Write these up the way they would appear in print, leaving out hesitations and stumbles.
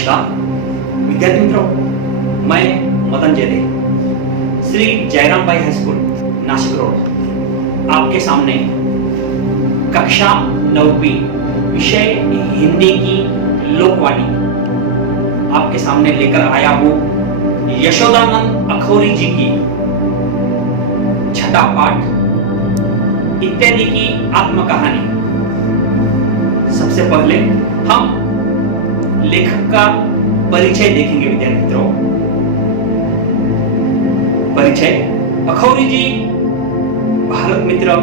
नमस्कार विद्यार्थी मित्रों, मैं Madan Jayde, Shri Jayram Bai high school Nashik road आपके सामने कक्षा 9वीं विषय हिंदी की लोकवाणी आपके सामने लेकर आया हूँ। यशोदानंद अखौरी जी की छठा पाठ इत्यादि की आत्मकहानी। सबसे पहले हम लेखक का परिचय देखेंगे विद्यार्थी मित्रों। परिचय: अखौरी जी भारत मित्र,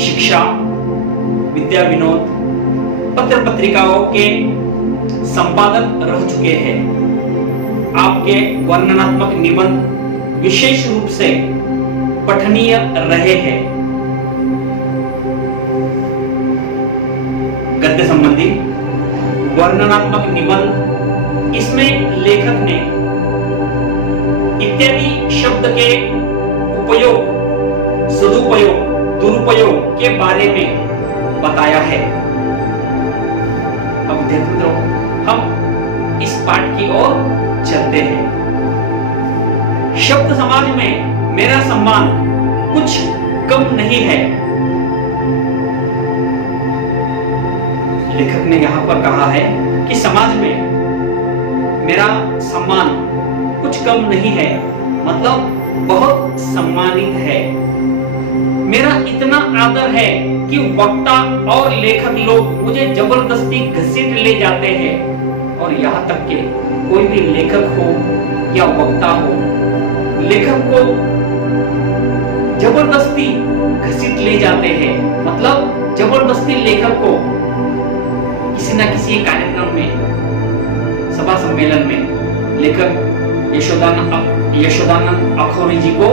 शिक्षा, विद्या विनोद पत्र पत्रिकाओं के संपादक रह चुके हैं। आपके वर्णनात्मक निबंध विशेष रूप से पठनीय रहे हैं। गद्य संबंधी वर्णनात्मक निबंध, इसमें लेखक ने इत्यादि शब्द के उपयोग, सदुपयोग, दुरुपयोग के बारे में बताया है। अब विद्यार्थी मित्रों, हम इस पाठ की ओर चलते हैं। शब्द समाज में मेरा सम्मान कुछ कम नहीं है। लेखक ने यहां पर कहा है कि समाज में मेरा सम्मान कुछ कम नहीं है, मतलब बहुत सम्मानित है। मेरा इतना आदर है कि वक्ता और लेखक लोग मुझे जबरदस्ती घसीट ले जाते हैं। और यहाँ तक कि कोई भी लेखक हो या वक्ता हो, लेखक को जबरदस्ती घसीट ले जाते हैं। मतलब जबरदस्ती लेखक को किसी न किसी कार्यक्रम में, सभा सम्मेलन में लेखक यशोदानंद अखौरी जी को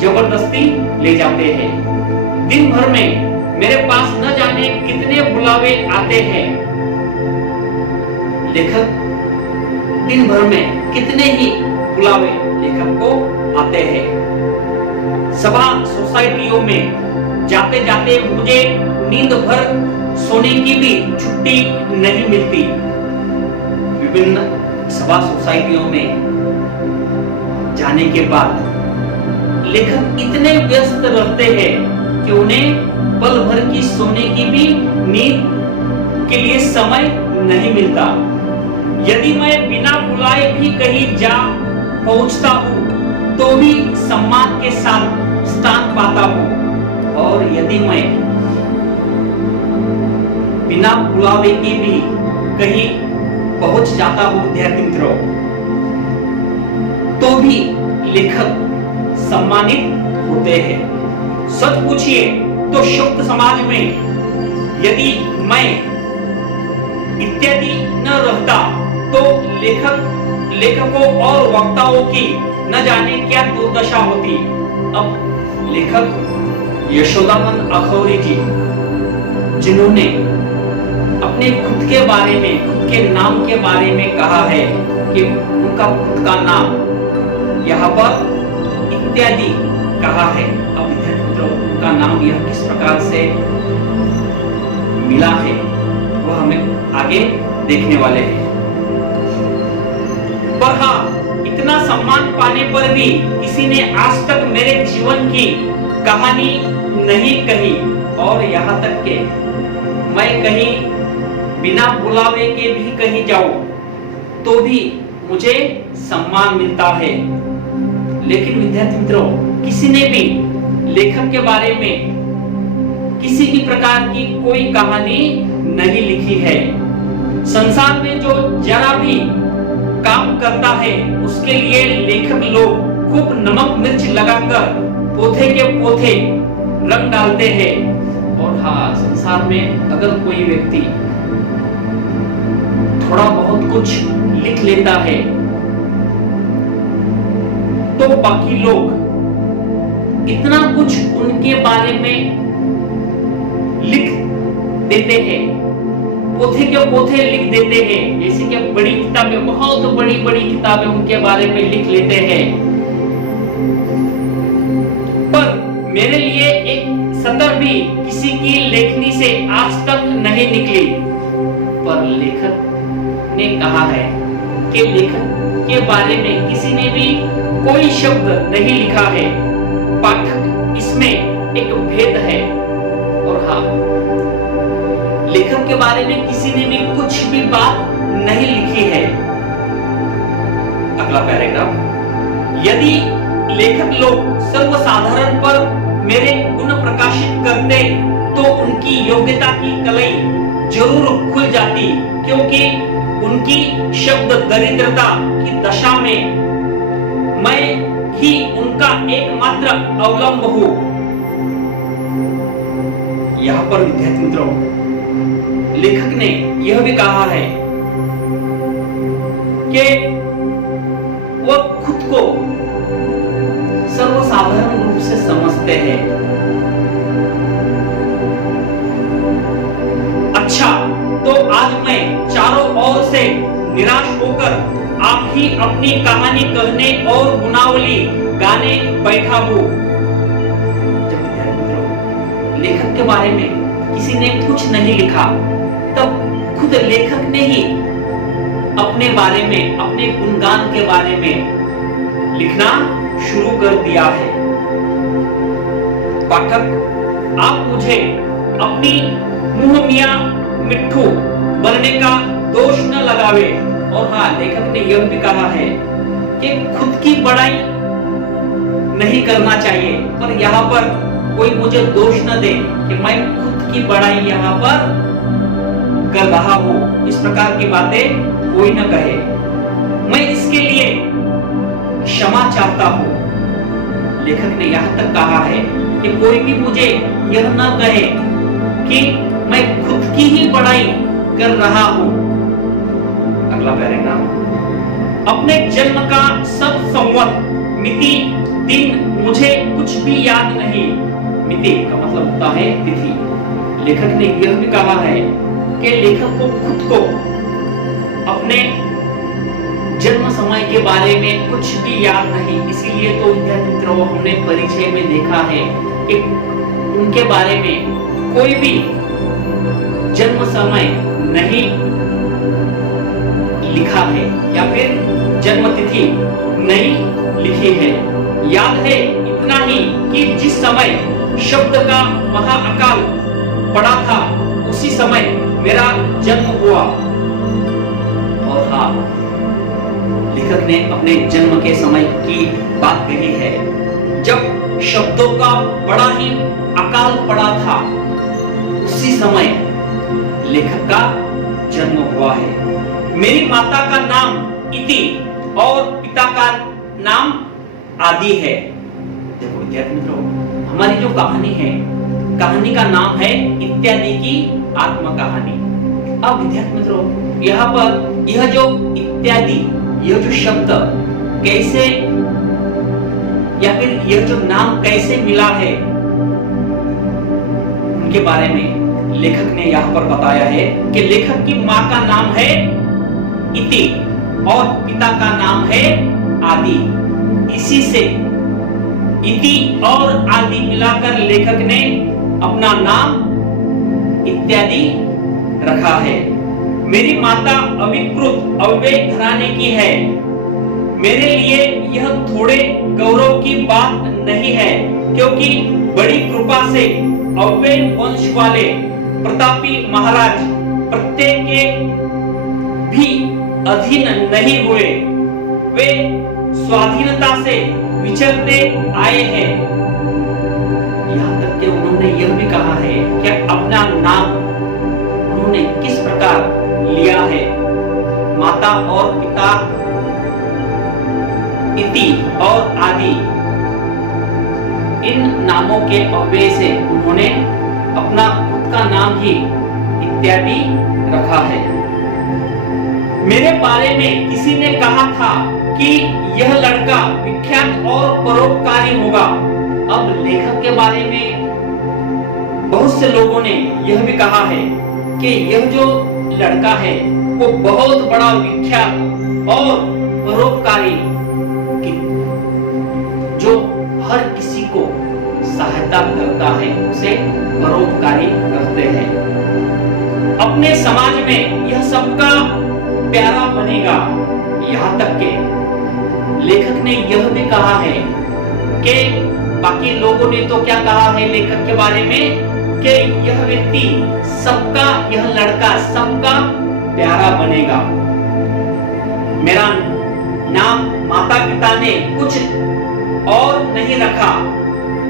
जबरदस्ती ले जाते हैं। दिन भर में मेरे पास न जाने कितने बुलावे आते हैं। लेखक दिन भर में कितने ही बुलावे लेखक को आते हैं। सभा सोसाइटियों में जाते जाते मुझे नींद भर सोने की भी छुट्टी नहीं मिलती। विभिन्न सभा सोसाइटियों में जाने के बाद लेखक इतने व्यस्त रहते हैं कि उन्हें पल भर की सोने की भी नींद के लिए समय नहीं मिलता। यदि मैं बिना बुलाए भी कहीं जा पहुंचता हूं तो भी सम्मान के साथ स्थान पाता हूं। और यदि मैं बिना बुलावे के भी कहीं पहुंच जाता हूं विद्यार्थी मित्रों, तो भी लेखक सम्मानित होते हैं। सच पूछिए तो शब्द समाज में यदि मैं इत्यादि न रहता तो लेखकों और वक्ताओं की न जाने क्या दुर्दशा होती। अब लेखक यशोदानंद अखौरी जी, जिन्होंने अपने खुद के बारे में, खुद के नाम के बारे में कहा है कि उनका खुद का नाम यहाँ पर इत्यादि कहा है। अब विद्यार्थी मित्रों, उनका नाम यह किस प्रकार से मिला है वह हमें आगे देखने वाले हैं। पर हाँ, इतना सम्मान पाने पर भी किसी ने आज तक मेरे जीवन की कहानी नहीं कही। और यहाँ तक कि मैं कहीं बिना बुलावे के भी कहीं जाऊं तो भी मुझे सम्मान मिलता है। लेकिन विद्यार्थी मित्रों, किसी ने भी लेखक के बारे में किसी भी प्रकार की कोई कहानी नहीं लिखी है। संसार में जो जरा भी काम करता है उसके लिए लेखक लोग खूब नमक मिर्च लगाकर पोथे के पोथे रंग डालते हैं। और हाँ, संसार में अगर कोई व्यक्ति थोड़ा बहुत कुछ लिख लेता है तो बाकी लोग इतना कुछ उनके बारे में लिख देते हैं, पोथे के पोथे लिख देते हैं। जैसे कि बड़ी किताबें, बहुत बड़ी बड़ी किताबें उनके बारे में लिख लेते हैं। पर मेरे लिए एक सतर भी किसी की लेखनी से आज तक नहीं निकली। पर लेखक ने कहा है के लेखक के बारे में किसी ने भी कोई शब्द नहीं लिखा है। पाठक इसमें एक भेद है। और हाँ, लेखक के बारे में किसी ने भी कुछ भी बात नहीं लिखी है। अगला पैराग्राफ, यदि लेखक लोग सर्वसाधारण पर मेरे गुण प्रकाशित करते तो उनकी योग्यता की कलई जरूर खुल जाती, क्योंकि उनकी शब्द दरिद्रता की दशा में मैं ही उनका एकमात्र अवलंब हूं। यहां पर विद्यार्थी मित्रों, लेखक ने यह भी कहा है कि वह खुद को सर्वसाधारण रूप से समझते हैं। अच्छा, तो आज मैं चारों ओर से निराश होकर आप ही अपनी कहानी कहने और गुनावली गाने बैठा हूं। लेखक के बारे में किसी ने कुछ नहीं लिखा, तब खुद लेखक ने ही अपने बारे में, अपने गुणगान के बारे में लिखना शुरू कर दिया है। पाठक, आप मुझे अपनी मुंह मियां मिट्ठू बनने का दोष न लगावे। और हाँ, लेखक ने यह भी कहा है कि खुद की बड़ाई नहीं करना चाहिए, पर यहाँ पर कोई मुझे दोष न दे कि मैं खुद की बड़ाई यहाँ पर कर रहा हूं। इस प्रकार की बातें कोई न कहे। मैं इसके लिए क्षमा चाहता हूं। लेखक ने यहां तक कहा है कि कोई भी मुझे यह न कहे कि मैं खुद की ही बड़ाई कर रहा हूं। अगला पैराग्राफ, अपने जन्म का सब संवत मिति दिन मुझे कुछ भी याद नहीं। मिति का मतलब होता है तिथि। लेखक ने यह भी कहा है कि लेखक को खुद को अपने जन्म समय के बारे में कुछ भी याद नहीं। इसीलिए तो विद्यार्थी मित्रों, हमने परिचय में देखा है कि उनके बारे में कोई भी जन्म समय नहीं लिखा है या फिर जन्म तिथि नहीं लिखी है। याद है इतना ही कि जिस समय शब्द का महाअकाल पड़ा था, उसी समय मेरा जन्म हुआ। और हाँ, लेखक ने अपने जन्म के समय की बात कही है, जब शब्दों का बड़ा ही अकाल पड़ा था, उसी समय लेखक का जन्म हुआ है। मेरी माता का नाम इति और पिता का नाम आदि है। देखो विद्यार्थी मित्रों, हमारी जो कहानी है, कहानी का नाम है इत्यादि की आत्म कहानी। अब विद्यार्थी मित्रों, यहाँ पर यह जो इत्यादि, यह जो शब्द कैसे या फिर यह जो नाम कैसे मिला है, उनके बारे में लेखक ने यहाँ पर बताया है कि लेखक की माँ का नाम है इति और पिता का नाम है आदि। इसी से इति और आदि मिलाकर लेखक ने अपना नाम इत्यादि रखा है। मेरी माता अविकृत अव्यय घराने की है। मेरे लिए यह थोड़े गौरव की बात नहीं है, क्योंकि बड़ी कृपा से अव्यय वंश वाले प्रतापी महाराज प्रत्येक के भी अधीन नहीं हुए। वे स्वाधीनता से विचरते आए हैं। यहाँ तक कि उन्होंने यह भी कहा है कि अपना नाम उन्होंने किस प्रकार लिया है। माता और पिता, इति और आदि, इन नामों के अव्यय से उन्होंने अपना खुद का नाम ही इत्यादि रखा है। मेरे बारे में किसी ने कहा था कि यह लड़का विख्यात और परोपकारी होगा। अब लेखक के बारे में बहुत से लोगों ने यह भी कहा है कि यह जो लड़का है वो बहुत बड़ा विख्यात और परोपकारी, जो हर किसी को सहायता करता है, उसे परोपकारी कहते हैं। अपने समाज में यह सबका प्यारा बनेगा। यहाँ तक के लेखक ने यह भी कहा है कि बाकी लोगों ने तो क्या कहा है लेखक के बारे में कि यह व्यक्ति सबका, यह लड़का सबका प्यारा बनेगा। मेरा नाम माता पिता ने कुछ और नहीं रखा,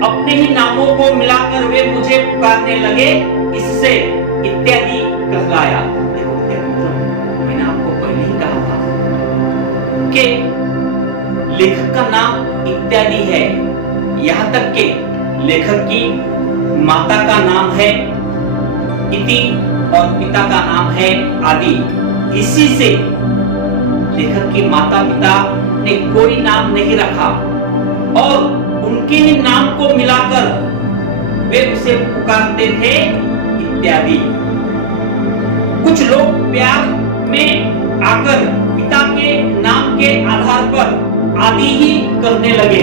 अपने ही नामों को मिलाकर वे मुझे पुकारने लगे, इससे इत्यादि कहलाया। देखो मैंने आपको पहले ही कहा था कि लेखक का नाम इत्यादि है। यहाँ तक के लेखक की माता का नाम है इति और पिता का नाम है आदि। इसी से लेखक की माता पिता ने कोई नाम नहीं रखा और उनके ही नाम को मिलाकर वे उसे पुकारते थे इत्यादि। कुछ लोग प्यार में आकर पिता के नाम के आधार पर आदि ही करने लगे।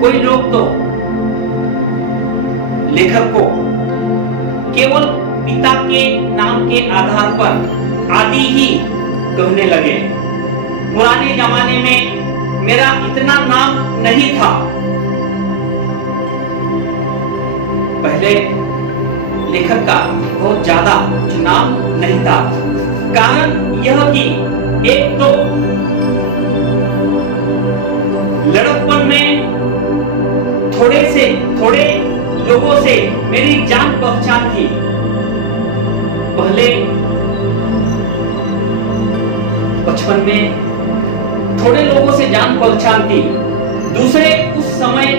कोई लोग तो लेखक को केवल पिता के नाम के आधार पर आदि ही कहने लगे। पुराने जमाने में मेरा इतना नाम नहीं था। पहले लेखक का बहुत ज्यादा नाम नहीं था। कारण यह कि एक तो लड़कपन में थोड़े लोगों से मेरी जान पहचान थी। पहले बचपन में थोड़े लोगों से जान पहचान थी। दूसरे उस समय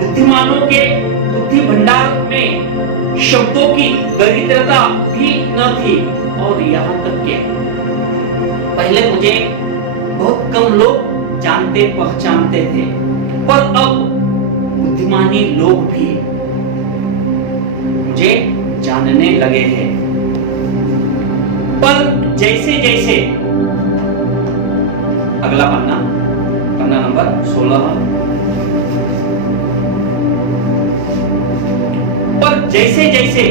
बुद्धिमानों के बुद्धि भंडार में शब्दों की दरिद्रता भी न थी। और यहाँ तक के पहले मुझे बहुत कम लोग जानते पहचानते थे, पर अब बुद्धिमानी लोग भी मुझे जानने लगे हैं। पर जैसे जैसे अगला पन्ना नंबर 16। पर जैसे जैसे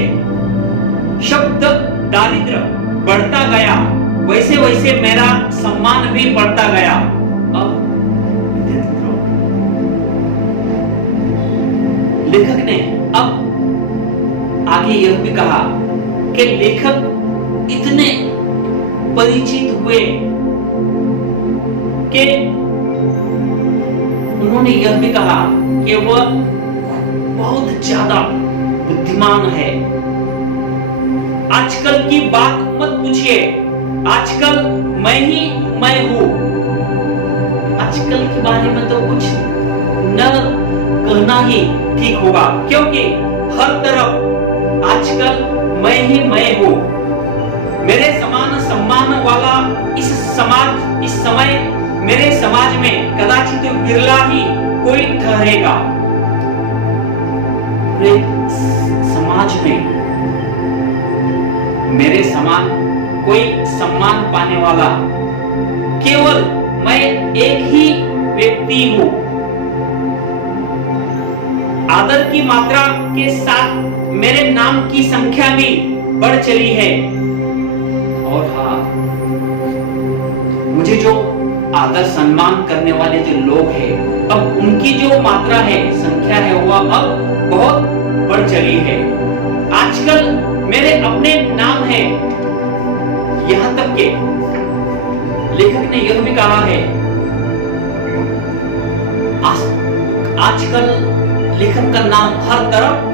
शब्द दारिद्र बढ़ता गया, वैसे वैसे मेरा सम्मान भी बढ़ता गया। अब लेखक ने अब आगे यह भी कहा कि लेखक इतने परिचित हुए कि उन्होंने यह भी कहा कि वह बहुत ज्यादा बुद्धिमान है। आजकल की बात मत पूछिए, आजकल मैं हूं। आजकल के बारे में तो कुछ न कहना ही ठीक होगा, क्योंकि हर तरफ आजकल मैं हूं। मेरे समान सम्मान वाला इस समय मेरे समाज में कदाचित बिरला ही कोई ठहरेगा। पूरे समाज में मेरे समान कोई सम्मान पाने वाला केवल मैं एक ही व्यक्ति हूं। आदर की मात्रा के साथ मेरे नाम की संख्या भी बढ़ चली है। और हाँ, मुझे जो आदर सम्मान करने वाले जो लोग हैं, अब उनकी जो मात्रा है, संख्या है, वह अब बहुत बढ़ चली है। आजकल मेरे अपने नाम है। यहां तक के लेखक ने यह भी कहा है, आजकल लेखक का नाम हर तरफ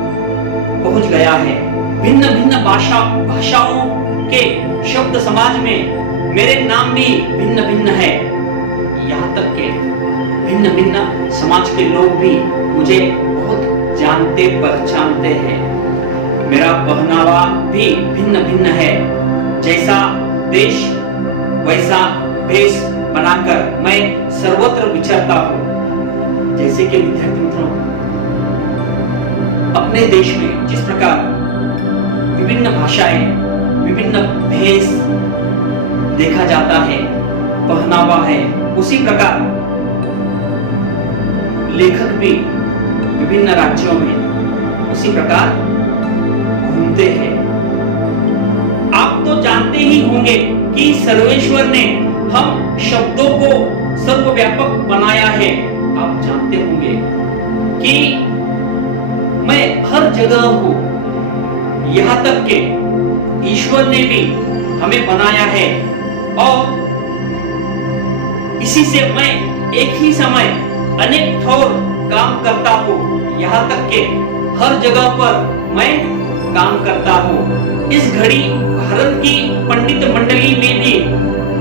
पहुंच गया है। भिन्न भिन्न भाषाओं के शब्द समाज में मेरे नाम भी भिन्न भिन्न है। यहाँ तक के भिन्न भिन्न समाज के लोग भी मुझे बहुत जानते पहचानते हैं। मेरा पहनावा भी भिन्न भिन्न है। जैसा देश वैसा भेष बनाकर मैं सर्वत्र विचरता हूँ। जैसे कि विद्यार्थी मित्रों, अपने देश में जिस प्रकार विभिन्न भाषाएं, विभिन्न भेष देखा जाता है, पहनावा है, उसी प्रकार लेखक भी विभिन्न राज्यों में उसी प्रकार घूमते हैं। आप तो जानते ही होंगे कि सर्वेश्वर ने हम शब्दों को सर्वव्यापक बनाया है। आप जानते होंगे कि मैं हर जगह हूं, यहां तक कि ईश्वर ने भी हमें बनाया है और इसी से मैं एक ही समय अनेक ठोर काम करता हूं, यहां तक कि हर जगह पर मैं काम करता हूं। इस घड़ी भारत की पंडित मंडली में भी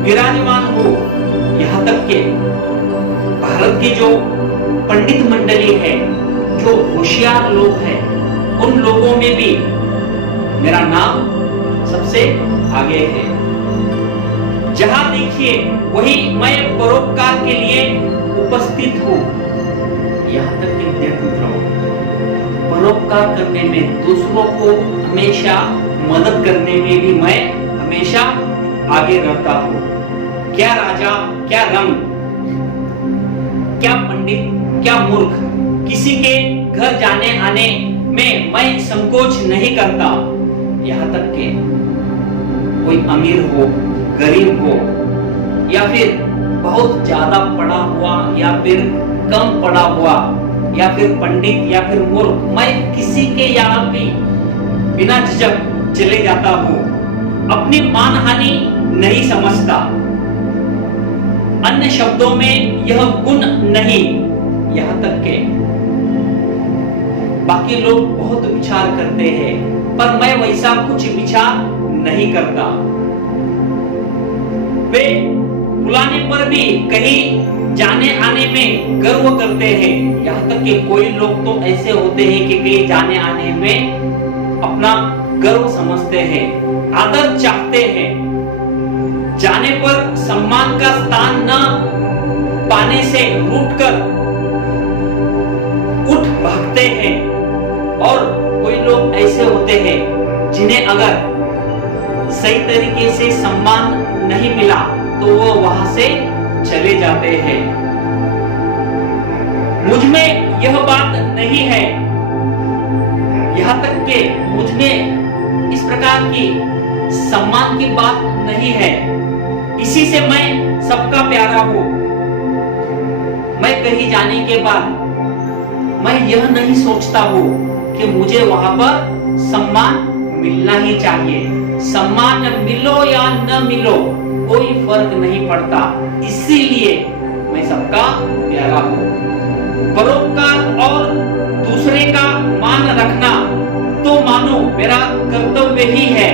विराजमान हूं, यहां तक कि भारत की जो पंडित मंडली है, जो होशियार लोग हैं, उन लोगों में भी मेरा नाम सबसे आगे है। जहां देखिए वही मैं परोपकार के लिए उपस्थित हूं। यहां तक कि मित्रों, परोपकार करने में, दूसरों को हमेशा मदद करने में भी मैं हमेशा आगे रहता हूं। क्या राजा, क्या रंग, क्या पंडित, क्या मूर्ख, किसी के घर जाने आने में मैं संकोच नहीं करता। यहां तक कि कोई अमीर हो, गरीब हो, या फिर बहुत ज्यादा पढ़ा हुआ या फिर कम पढ़ा हुआ, या फिर पंडित या फिर मूर्ख, मैं किसी के यहाँ भी बिना झिझक चले जाता हूँ। अपनी मानहानि नहीं समझता। अन्य शब्दों में यह गुण नहीं, यहाँ तक के बाकी लोग बहुत विचार करते हैं, पर मैं वैसा कुछ विचार नहीं करता। वे बुलाने पर भी कहीं जाने आने में गर्व करते हैं। यहाँ तक कि कोई लोग तो ऐसे होते हैं कि कहीं जाने आने में अपना गर्व समझते हैं, आदर चाहते हैं। जाने पर सम्मान का स्थान न पाने से रूठकर उठ भागते हैं। और कोई लोग ऐसे होते हैं जिन्हें अगर सही तरीके से सम्मान नहीं मिला तो वो वहां से चले जाते हैं। मुझ में यह बात नहीं है, यहाँ तक कि मुझ में इस प्रकार की सम्मान की बात नहीं है। इसी से मैं सबका प्यारा हूं। मैं कहीं जाने के बाद मैं यह नहीं सोचता हूं कि मुझे वहां पर सम्मान मिलना ही चाहिए। सम्मान मिलो या न मिलो कोई फर्क नहीं पड़ता, इसीलिए मैं सबका प्यारा हूं। परोपकार और दूसरे का मान रखना तो मानो मेरा कर्तव्य ही है।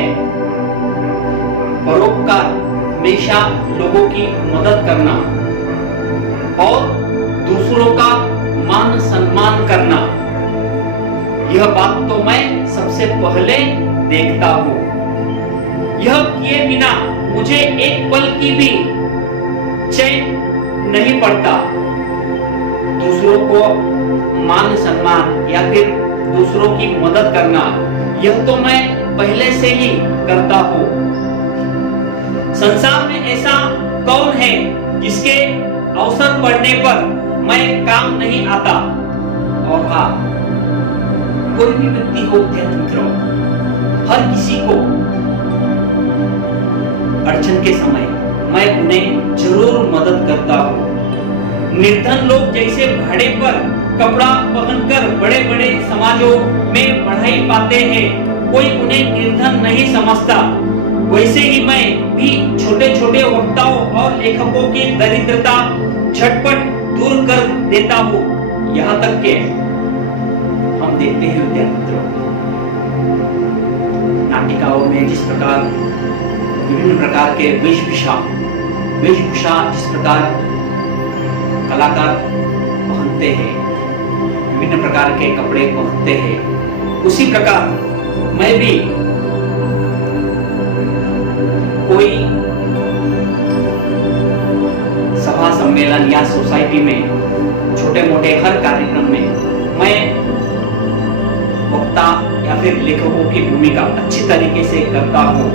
परोपकार हमेशा लोगों की मदद करना और दूसरों का मान सम्मान करना, यह बात तो मैं सबसे पहले देखता हूं। यह किए बिना मुझे एक पल की भी चैन नहीं पड़ता। दूसरों को मान सम्मान या फिर दूसरों की मदद करना, यह तो मैं पहले से ही करता हूं। संसार में ऐसा कौन है जिसके अवसर पड़ने पर मैं काम नहीं आता। और हाँ, कोई भी व्यक्ति हो मित्रों, हर किसी को अड़चन के समय मैं उन्हें जरूर मदद करता हूँ। निर्धन लोग जैसे भाड़े पर कपड़ा पहनकर बड़े बड़े समाजों में बढ़ाई पाते हैं, कोई उन्हें निर्धन नहीं समझता। वैसे ही मैं भी छोटे छोटे वक्ताओं और लेखकों की दरिद्रता झटपट दूर कर देता हूँ। यहाँ तक के हम देखते हैं विद्यार्थियों, नाटिकाओं में जिस प्रकार विभिन्न प्रकार के वेशभूषा जिस प्रकार कलाकार पहनते हैं, विभिन्न प्रकार के कपड़े पहनते हैं, उसी प्रकार मैं भी कोई सभा सम्मेलन या सोसाइटी में छोटे मोटे हर कार्यक्रम में मैं वक्ता या फिर लेखकों की भूमिका अच्छी तरीके से करता हूँ।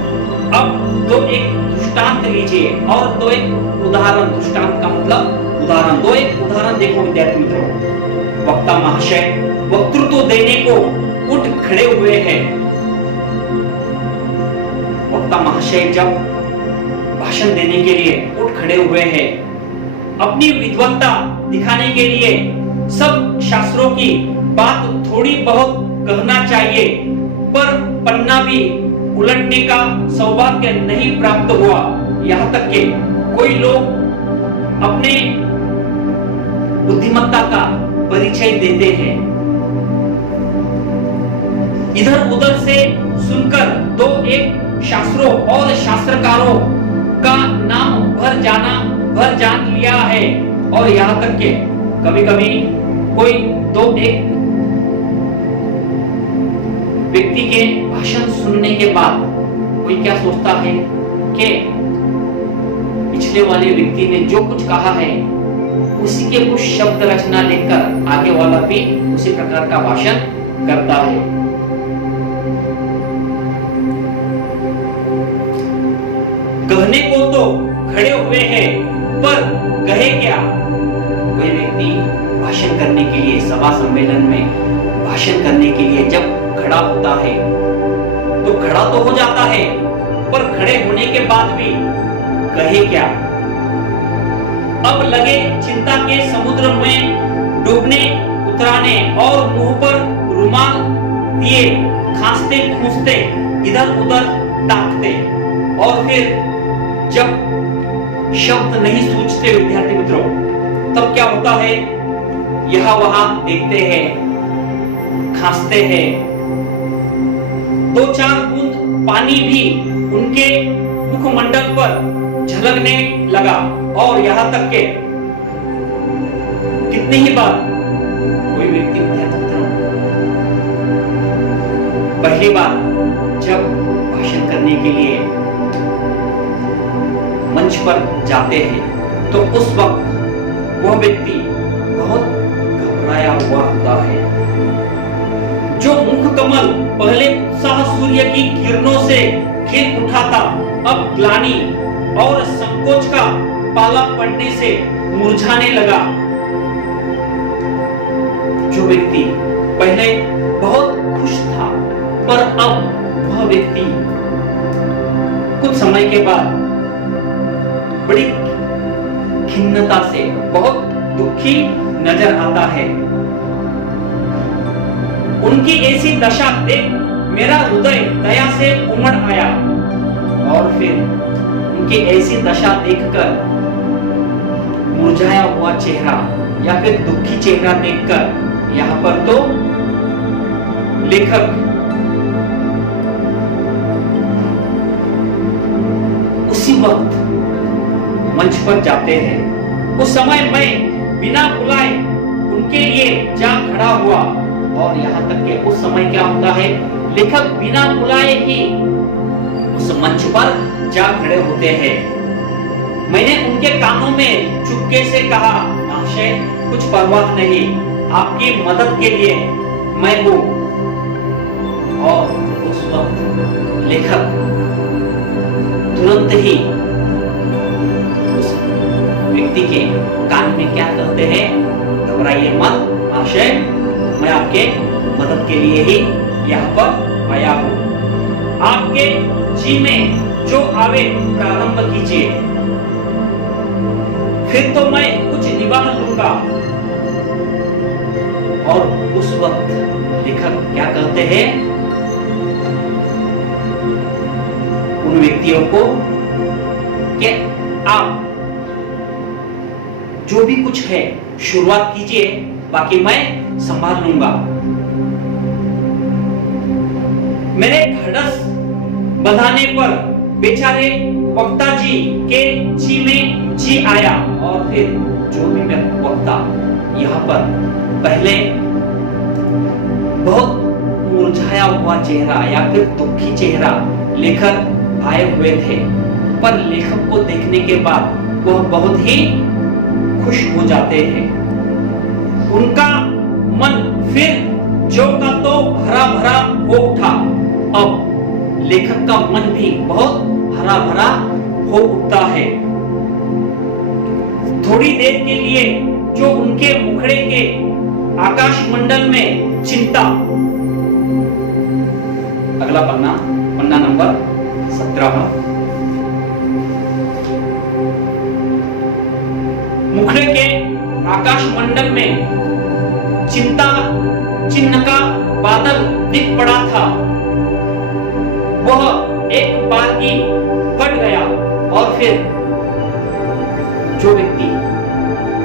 अब तो एक दृष्टांत लीजिए और तो एक उदाहरण, दृष्टांत का मतलब उदाहरण, दो एक उदाहरण देखो विद्यार्थी मित्रों। वक्ता महाशय वक्तृत्व देने को उठ खड़े हुए हैं। वक्ता महाशय जब भाषण देने के लिए उठ खड़े हुए हैं। अपनी विद्वत्ता दिखाने के लिए सब शास्त्रों की बात थोड़ी बहुत कहना चाहिए, पर पन्ना भी उलटने का सौभाग्य नहीं प्राप्त हुआ। यहाँ तक कि कोई लोग अपने बुद्धिमत्ता का परिचय देते हैं। इधर उधर से सुनकर दो एक शास्त्रों और शास्त्रकारों का नाम भर जान लिया है, और यहाँ तक कि कभी-कभी कोई दो एक व्यक्ति के भाषण सुनने के बाद कोई क्या सोचता है कि पिछले वाले व्यक्ति ने जो कुछ कहा है उसी के कुछ शब्द रचना लिखकर आगे वाला भी उसी प्रकार का भाषण करता है। कहने को तो खड़े हुए हैं, पर कहे क्या? कोई व्यक्ति भाषण करने के लिए सभा सम्मेलन में भाषण करने के लिए जब खड़ा होता है तो खड़ा तो हो जाता है, पर खड़े होने के बाद भी कहे क्या? अब लगे चिंता के समुद्र में डूबने उतराने और मुंह पर रुमाल दिए खांसते खूंसते इधर उधर ताकते, और फिर जब शब्द नहीं सूझते विद्यार्थी मित्रों, तब क्या होता है? यहाँ वहां देखते हैं, खांसते हैं, दो चार बूंद पानी भी उनके मुखमंडल पर झलकने लगा, और यहाँ तक के कितनी ही बार कोई व्यक्ति पहली बार जब भाषण करने के लिए मंच पर जाते हैं तो उस वक्त वह व्यक्ति बहुत घबराया हुआ होता है। जो मुख कमल पहले उत्साह सूर्य की किरणों से खिल उठा था, अब ग्लानि और संकोच का पाला पड़ने से मुरझाने लगा। जो व्यक्ति पहले बहुत खुश था, पर अब वह व्यक्ति कुछ समय के बाद बड़ी खिन्नता से बहुत दुखी नजर आता है। उनकी ऐसी दशा देख मेरा हृदय दया से उमड़ आया, और फिर उनकी ऐसी दशा देखकर मुरझाया हुआ चेहरा या फिर दुखी चेहरा देखकर यहाँ पर तो लेखक उसी वक्त मंच पर जाते हैं। उस समय मैं बिना बुलाए उनके लिए जा खड़ा हुआ, और यहाँ तक कि उस समय क्या होता है, लेखक बिना बुलाए ही उस मंच पर जा खड़े होते हैं। मैंने उनके कानों में चुपके से कहा, महाशय कुछ परवाह नहीं, आपकी मदद के लिए मैं हूं। और उस वक्त लेखक तुरंत ही उस व्यक्ति के कान में क्या कहते हैं, घबराइए मत महाशय, मैं आपके मदद के लिए ही यहाँ पर आया हूं। आपके जी में जो आवे प्रारंभ कीजिए, फिर तो मैं कुछ निभान लूंगा। और उस वक्त लेखक क्या कहते हैं उन व्यक्तियों को कि आप जो भी कुछ है शुरुआत कीजिए, बाकी मैं संभाल लूंगा। मेरे ढाढ़स बंधाने पर बेचारे वक्ता जी के जी में जी आया, और फिर जो भी मैं वक्ता यहाँ पर पहले बहुत मुरझाया हुआ चेहरा या फिर दुखी चेहरा लेकर आए हुए थे, पर लेखक को देखने के बाद वह बहुत ही खुश हो जाते हैं। उनका मन फिर जो का तो हरा भरा हो उठा। अब लेखक का मन भी बहुत हरा भरा हो उठता है। थोड़ी देर के लिए जो उनके मुखड़े के आकाश मंडल में चिंता, अगला पन्ना नंबर 17, मुखड़े के आकाश मंडल में चिंता चिन्ह का बादल दिख पड़ा था, वह एक बार ही फट गया और फिर जो व्यक्ति,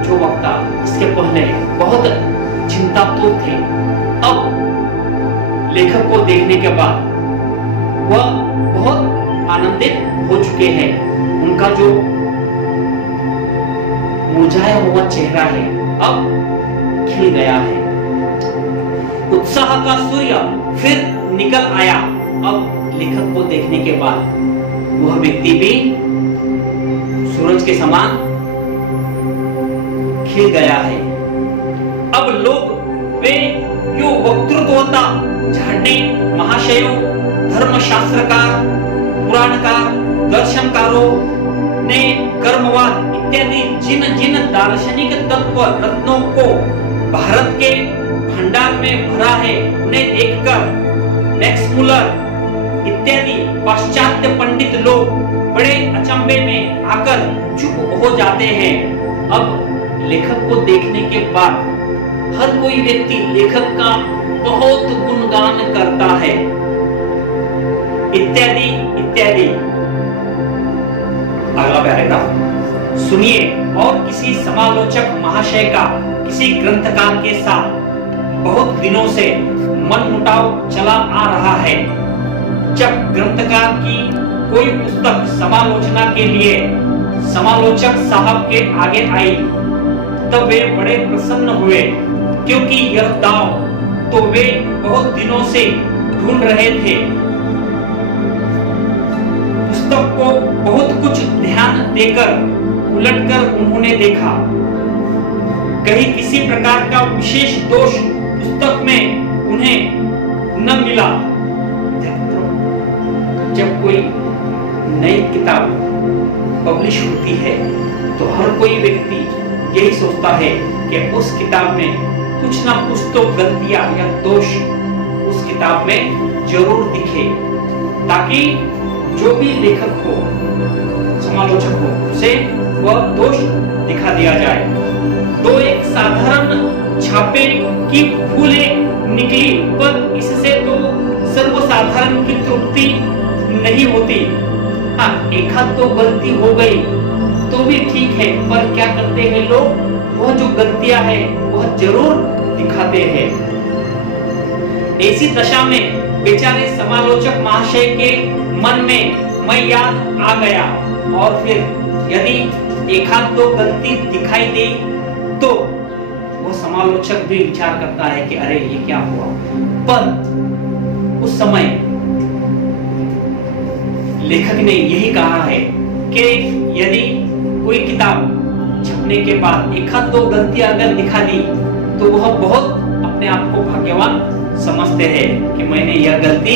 जो वक्ता इसके पहले बहुत चिंतातुर थे, अब लेखक को देखने के बाद वह बहुत आनंदित हो चुके हैं। उनका जो मुरझाया हुआ चेहरा है अब खिल गया है। उत्साह का सूर्य फिर निकल आया। अब लेखक को देखने के बाद वह व्यक्ति भी सूरज के समान खिल गया है। अब लोग वे यो वक्तृत्वता झाड़ने महाशयों, धर्मशास्त्रकार, पुराणकार, दर्शनकारों ने कर्मवाद इत्यादि जिन जिन दार्शनिक तत्व रत्नों को भारत के भंडार में भरा है, उन्हें देखकर मैक्स मुलर इत्यादि पाश्चात्य पंडित लोग बड़े अचंभे में आकर चुप हो जाते हैं। अब लेखक को देखने के बाद हर कोई व्यक्ति लेखक का बहुत गुणगान करता है, इत्यादि इत्यादि। अगला पैराग्राफ सुनिए। और किसी समालोचक महाशय का किसी ग्रंथकार के साथ बहुत दिनों से मनमुटाव चला आ रहा है। जब ग्रंथकार की कोई पुस्तक समालोचना के लिए समालोचक साहब के आगे आई, तब वे बड़े प्रसन्न हुए, क्योंकि यह दाव तो वे बहुत दिनों से ढूंढ रहे थे। पुस्तक को बहुत कुछ ध्यान देकर उलटकर उन्होंने देखा, कहीं किसी प्रकार का विशेष दोष पुस्तक में उन्हें न मिला। जब कोई नई किताब पब्लिश होती है तो हर कोई व्यक्ति यही सोचता है कि उस किताब में कुछ ना कुछ तो गलतियां या दोष उस किताब में जरूर दिखे, ताकि जो भी लेखक हो, समालोचक हो, उसे वह दोष दिखा दिया जाए। तो एक साधारण छापे की फूलें निकली, पर इससे तो सर्वसाधारण की तृप्ति नहीं होती। हाँ, एक आध तो गलती हो गई तो भी ठीक है, पर क्या करते हैं लोग, वह जो गलतियां है वह जरूर दिखाते हैं। ऐसी दशा में बेचारे समालोचक महाशय के मन में मैं याद आ गया, और फिर यदि एक आध दो गलती दिखाई दे तो वो समालोचक भी विचार करता है कि अरे ये क्या हुआ। पर उस समय लेखक ने यही कहा है कि यदि कोई किताब छपने के बाद एक आध दो गलतियां अगर दिखा दी तो वह बहुत अपने आप को भाग्यवान समझते हैं कि मैंने यह गलती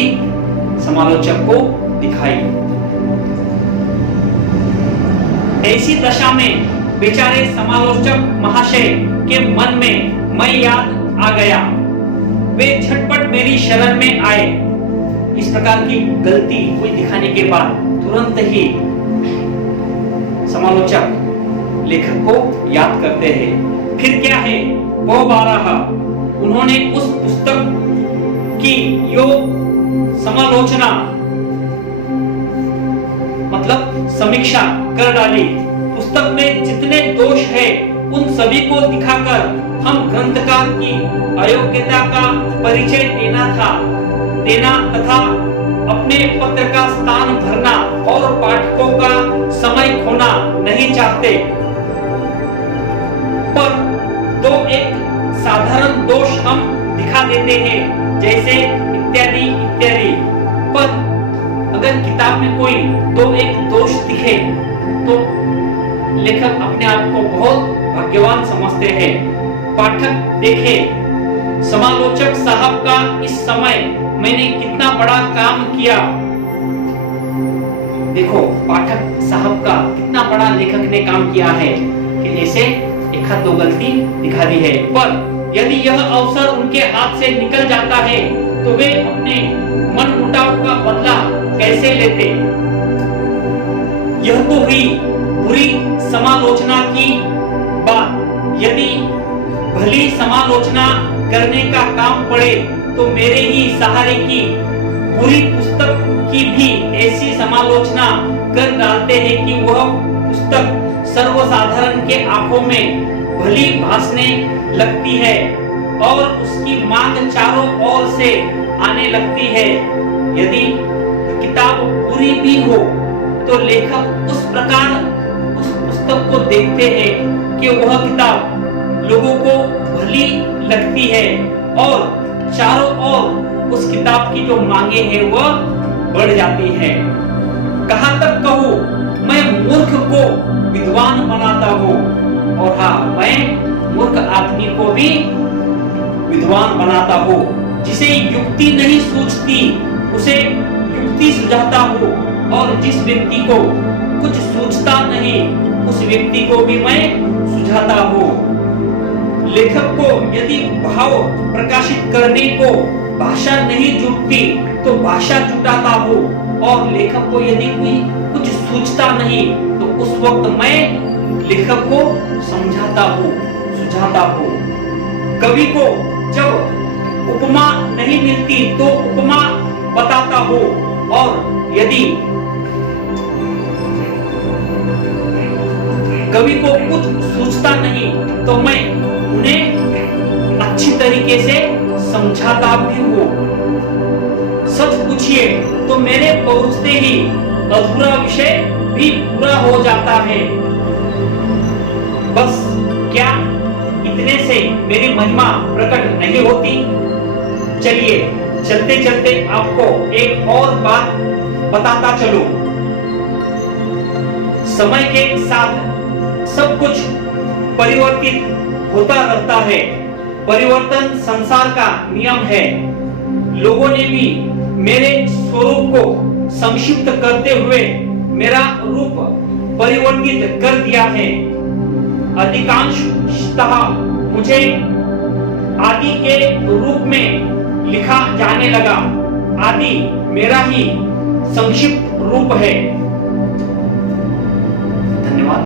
समालोचक को दिखाई। ऐसी दशा में बेचारे समालोचक महाशय के मन में मैं याद आ गया, वे झटपट मेरी शरण में आए। इस प्रकार की गलती कोई दिखाने के बाद तुरंत ही समालोचक लेखक को याद करते हैं। फिर क्या है, वो 12 उन्होंने उस पुस्तक की यो समालोचना मतलब समीक्षा कर डाली। पुस्तक में जितने दोष है उन सभी को दिखाकर हम ग्रंथकार की अयोग्यता का परिचय देना तथा अपने पत्र का स्थान भरना और पाठकों का समय खोना नहीं चाहते। पर तो एक साधारण दोष हम दिखा देते हैं, जैसे इत्यादि इत्यादि। पर अगर किताब में कोई दो एक दोष दिखे तो लेखक अपने आप को बहुत भाग्यवान समझते हैं। पाठक देखे, समालोचक साहब का इस समय मैंने कितना बड़ा काम किया। देखो, पाठक साहब का कितना बड़ा लेखक ने काम किया है कि ऐसे एक आध दो गलती दिखा दी है। पर यदि यह अवसर उनके हाथ से निकल जाता है तो वे अपने मन मुटाव का बदला कैसे लेते। यह तो हुई बुरी समालोचना की बात यदि भली समालोचना करने का काम पड़े तो मेरे ही सहारे की बुरी पुस्तक की भी ऐसी समालोचना कर डालते हैं कि वह पुस्तक सर्वसाधारण के आंखों में भली भासने लगती है और उसकी मांग चारों ओर से आने लगती है। यदि किताब बुरी भी हो तो लेखक उस प्रकार उस पुस्तक को देखते हैं कि वह किताब लोगों को भली लगती है और चारों ओर उस किताब की जो मांगे हैं वह बढ़ जाती है। कहां तक कहूं, मैं मूर्ख को विद्वान बनाता हूं, और हाँ, मैं मूर्ख आदमी को भी विद्वान बनाता हूं। जिसे युक्ति नहीं सूझती उसे युक्ति सुझाता हूं, और जिस व्यक्ति को कुछ सूझता नहीं उस व्यक्ति को भी मैं सुझाता हूं। लेखक को यदि भाव प्रकाशित करने को भाषा नहीं जुटती तो भाषा जुटाता हूं, और लेखक को यदि कोई कुछ सूझता नहीं तो उस वक्त मैं लेखक को समझाता हूं, सुझाता हूं। कवि को जब उपमा नहीं मिलती तो उपमा बताता हूं, और यदि कवि को कुछ सूझता नहीं तो मैं उन्हें अच्छी तरीके से समझाता भी हूं। सच पूछिए तो मेरे पहुंचते ही अधूरा विषय भी पूरा हो जाता है। बस क्या इतने से मेरी महिमा प्रकट नहीं होती? चलिए चलते चलते आपको एक और बात बताता चलो। समय के साथ सब कुछ परिवर्तित होता रहता है। परिवर्तन संसार का नियम है। लोगों ने भी मेरे स्वरूप को संक्षिप्त करते हुए मेरा रूप परिवर्तित कर दिया है। अधिकांशतः मुझे आदि के रूप में लिखा जाने लगा। आदि मेरा ही संक्षिप्त रूप है।